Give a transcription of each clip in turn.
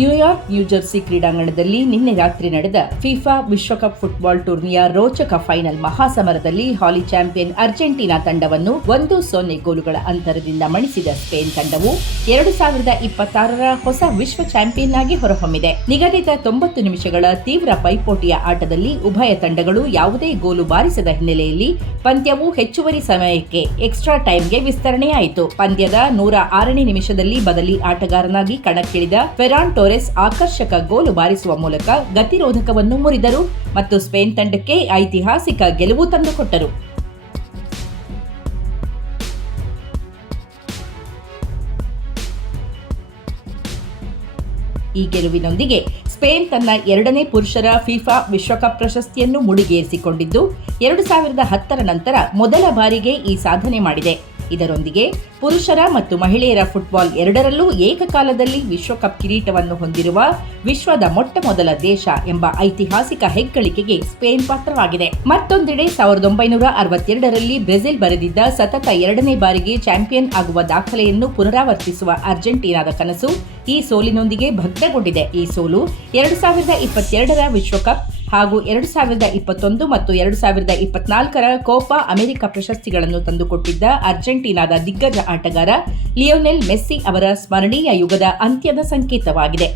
New York New Jersey ಕ್ರೀಡಾಂಗಣದಲ್ಲಿ ನಿನ್ನೆ ರಾತ್ರಿ ನಡೆದ ಫಿಫಾ ವಿಶ್ವಕಪ್ ಫುಟ್ಬಾಲ್ ಟೂರ್ನಿಯ ರೋಚಕ ಫೈನಲ್ ಮಹಾಸಮರದಲ್ಲಿ ಹಾಲಿ ಚಾಂಪಿಯನ್ ಅರ್ಜೆಂಟೀನಾ ತಂಡವನ್ನು 1-0 ಗೋಲುಗಳ ಅಂತರದಿಂದ ಮಣಿಸಿದ ಸ್ಪೇನ್ ತಂಡವು 2026ರ ಹೊಸ ವಿಶ್ವ ಚಾಂಪಿಯನ್ ಆಗಿ ಹೊರಹೊಮ್ಮಿದೆ. ನಿಗದಿತ 90 ನಿಮಿಷಗಳ ತೀವ್ರ ಪೈಪೋಟಿಯ ಆಟದಲ್ಲಿ ಉಭಯ ತಂಡಗಳು ಯಾವುದೇ ಗೋಲು ಬಾರಿಸದ ಹಿನ್ನೆಲೆಯಲ್ಲಿ ಪಂದ್ಯವು ಹೆಚ್ಚುವರಿ ಸಮಯಕ್ಕೆ ಎಕ್ಸ್ಟ್ರಾ ಟೈಮ್ಗೆ ವಿಸ್ತರಣೆಯಾಯಿತು. ಪಂದ್ಯದ 106ನೇ ನಿಮಿಷದಲ್ಲಿ ಬದಲಿ ಆಟಗಾರನಾಗಿ ಕಣಕ್ಕಿಳಿದ ಫೆರಾನ್ ಟೋರೆಸ್ ಆಕರ್ಷಕ ಗೋಲು ಬಾರಿಸುವ ಮೂಲಕ ಗತಿರೋಧಕವನ್ನು ಮುರಿದರು ಮತ್ತು ಸ್ಪೇನ್ ತಂಡಕ್ಕೆ ಐತಿಹಾಸಿಕ ಗೆಲುವು ತಂದುಕೊಟ್ಟರು. ಈ ಗೆಲುವಿನೊಂದಿಗೆ ಸ್ಪೇನ್ ತನ್ನ 2ನೇ ಪುರುಷರ ಫಿಫಾ ವಿಶ್ವಕಪ್ ಪ್ರಶಸ್ತಿಯನ್ನು ಮುಡಿಗೇರಿಸಿಕೊಂಡಿದ್ದು 2010ರ ನಂತರ ಮೊದಲ ಬಾರಿಗೆ ಈ ಸಾಧನೆ ಮಾಡಿದೆ. ಇದರೊಂದಿಗೆ ಪುರುಷರ ಮತ್ತು ಮಹಿಳೆಯರ ಫುಟ್ಬಾಲ್ ಎರಡರಲ್ಲೂ ಏಕಕಾಲದಲ್ಲಿ ವಿಶ್ವಕಪ್ ಕಿರೀಟವನ್ನು ಹೊಂದಿರುವ ವಿಶ್ವದ ಮೊಟ್ಟಮೊದಲ ದೇಶ ಎಂಬ ಐತಿಹಾಸಿಕ ಹೆಗ್ಗಳಿಕೆಗೆ ಸ್ಪೇನ್ ಪಾತ್ರವಾಗಿದೆ. ಮತ್ತೊಂದೆಡೆ 1962ರಲ್ಲಿ ಬ್ರೆಜಿಲ್ ಬರೆದಿದ್ದ ಸತತ 2ನೇ ಬಾರಿಗೆ ಚಾಂಪಿಯನ್ ಆಗುವ ದಾಖಲೆಯನ್ನು ಪುನರಾವರ್ತಿಸುವ ಅರ್ಜೆಂಟೀನಾದ ಕನಸು ಈ ಸೋಲಿನೊಂದಿಗೆ ಭಗ್ನಗೊಂಡಿದೆ. ಈ ಸೋಲು 2022ರ ವಿಶ್ವಕಪ್ ಹಾಗೂ 2021 ಮತ್ತು 2024ರ ಕೋಪಾ ಅಮೆರಿಕ ಪ್ರಶಸ್ತಿಗಳನ್ನು ತಂದುಕೊಟ್ಟಿದ್ದ ಅರ್ಜೆಂಟೀನಾದ ದಿಗ್ಗಜ ಆಟಗಾರ ಲಿಯೋನೆಲ್ ಮೆಸ್ಸಿ ಅವರ ಸ್ಮರಣೀಯ ಯುಗದ ಅಂತ್ಯದ ಸಂಕೇತವಾಗಿದೆ.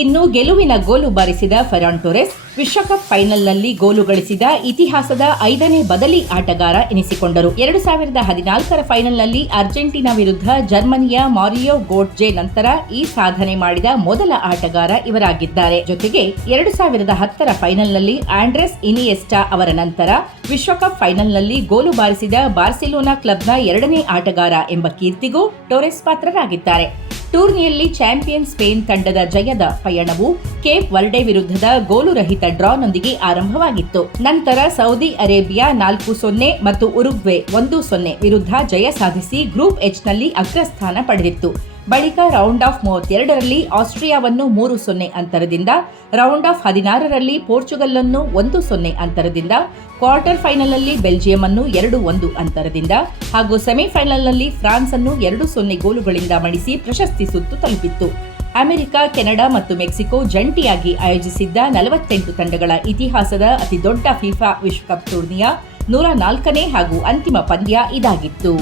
ಇನ್ನು ಗೆಲುವಿನ ಗೋಲು ಬಾರಿಸಿದ ಫೆರಾನ್ ಟೋರೆಸ್ ವಿಶ್ವಕಪ್ ಫೈನಲ್ನಲ್ಲಿ ಗೋಲು ಗಳಿಸಿದ ಇತಿಹಾಸದ 5ನೇ ಬದಲಿ ಆಟಗಾರ ಎನಿಸಿಕೊಂಡರು. 2014ರ ಫೈನಲ್ನಲ್ಲಿ ಅರ್ಜೆಂಟೀನಾ ವಿರುದ್ಧ ಜರ್ಮನಿಯ ಮಾರಿಯೋ ಗೋಟ್ಜೆ ನಂತರ ಈ ಸಾಧನೆ ಮಾಡಿದ ಮೊದಲ ಆಟಗಾರ ಇವರಾಗಿದ್ದಾರೆ. ಜೊತೆಗೆ 2010ರ ಫೈನಲ್ನಲ್ಲಿ ಆಂಡ್ರೆಸ್ ಇನಿಯೆಸ್ಟಾ ಅವರ ನಂತರ ವಿಶ್ವಕಪ್ ಫೈನಲ್ನಲ್ಲಿ ಗೋಲು ಬಾರಿಸಿದ ಬಾರ್ಸಿಲೋನಾ ಕ್ಲಬ್ನ 2ನೇ ಆಟಗಾರ ಎಂಬ ಕೀರ್ತಿಗೂ ಟೋರೆಸ್ ಪಾತ್ರರಾಗಿದ್ದಾರೆ. ಟೂರ್ನಿಯಲ್ಲಿ ಚಾಂಪಿಯನ್ ಸ್ಪೇನ್ ತಂಡದ ಜಯದ ಪಯಣವು ಕೇಪ್ ವರ್ಡೆ ವಿರುದ್ಧದ ಗೋಲು ರಹಿತ ಡ್ರಾನೊಂದಿಗೆ ಆರಂಭವಾಗಿತ್ತು. ನಂತರ ಸೌದಿ ಅರೇಬಿಯಾ 4-0 ಮತ್ತು ಉರುಗ್ವೆ 1-0 ವಿರುದ್ಧ ಜಯ ಸಾಧಿಸಿ ಗ್ರೂಪ್ ಎಚ್ನಲ್ಲಿ ಅಗ್ರಸ್ಥಾನ ಪಡೆದಿತ್ತು. ಬಳಿಕ ರೌಂಡ್ ಆಫ್ 32ರಲ್ಲಿ ಆಸ್ಟ್ರಿಯಾವನ್ನು 3-0 ಅಂತರದಿಂದ, ರೌಂಡ್ ಆಫ್ 16ರಲ್ಲಿ ಪೋರ್ಚುಗಲ್ ಅನ್ನು 1-0 ಅಂತರದಿಂದ, ಕ್ವಾರ್ಟರ್ ಫೈನಲ್ನಲ್ಲಿ ಬೆಲ್ಜಿಯಂ ಅನ್ನು 2-1 ಅಂತರದಿಂದ ಹಾಗೂ ಸೆಮಿಫೈನಲ್ನಲ್ಲಿ ಫ್ರಾನ್ಸ್ ಅನ್ನು 2-0 ಗೋಲುಗಳಿಂದ ಮಣಿಸಿ ಪ್ರಶಸ್ತಿ ಸುತ್ತು ತಲುಪಿತ್ತು. ಅಮೆರಿಕ, ಕೆನಡಾ ಮತ್ತು ಮೆಕ್ಸಿಕೋ ಜಂಟಿಯಾಗಿ ಆಯೋಜಿಸಿದ್ದ 48 ತಂಡಗಳ ಇತಿಹಾಸದ ಅತಿದೊಡ್ಡ ಫಿಫಾ ವಿಶ್ವಕಪ್ ಟೂರ್ನಿಯ 104ನೇ ಹಾಗೂ ಅಂತಿಮ ಪಂದ್ಯ ಇದಾಗಿತ್ತು.